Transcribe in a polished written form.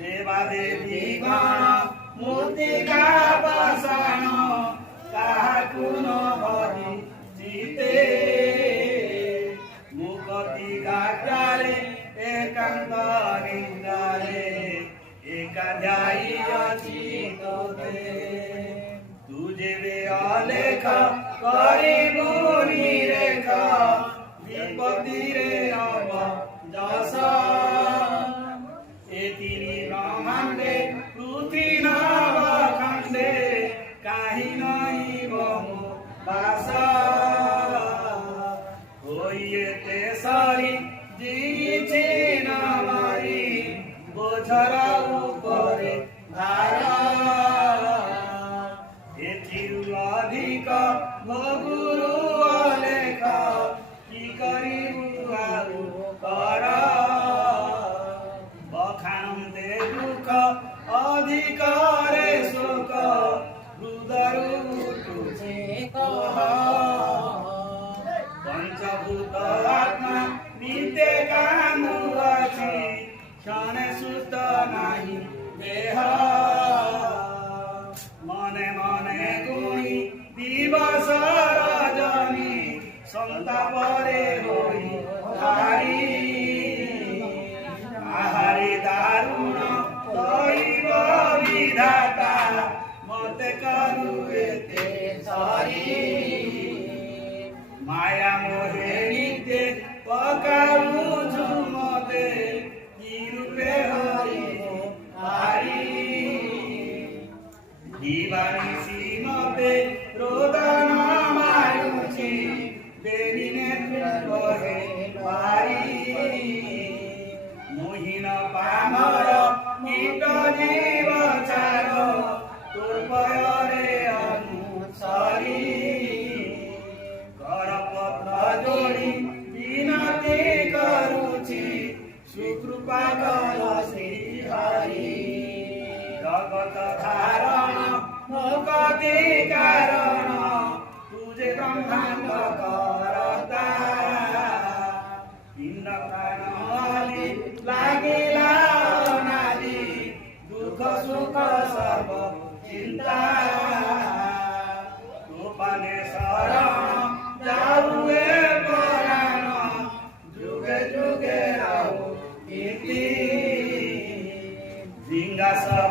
देवादेवी गण मूर्तिका बसाण काहाकु न भरी जीते मुक्ति गात्राले एकांत निंदाले एकाध्यायी अचितोते तुझे वे अलेख करिबु निरेख विपत्ति रे अब जस एतिनी ब्रह्मांडे पृथ्वी नवखंडे काही नहीं बहु बास होइए सारी जीचे नामारी बोझरा उपरे भारा एथिरु अधिक भगुरु अलेख कि करिबु आरु करा बखान्ते दुख अधिकारे शोक हृदयु तुझे कह पंचभूत आत्मा नित्य कानु अछि क्षण सुत नाही देह मने मने गुणी दिवस रजनी संतापरे होई हारी आहारी दारुण दैव विधाता मते करू एते सारी माया मोहे नित्य पकाऊ झुमते रूपे हरि हारी दीवानी सीमते रोदन मारुची देविने कहे पारी मोहिन पामर कीट जीव चार तुर्पयरे अनुसारी करपत्र जोड़ी विनती करुची सुकृपा कर श्री हरि जगत धारण मुक्ति कारण तुझे ब्रह्मांड करता पिंड प्राण आदि लागिला नादि दुख सुख सब चिंता रूपाने शरण जाऊए पराण जुगे जुगे रहु कीर्ति जिंगा सब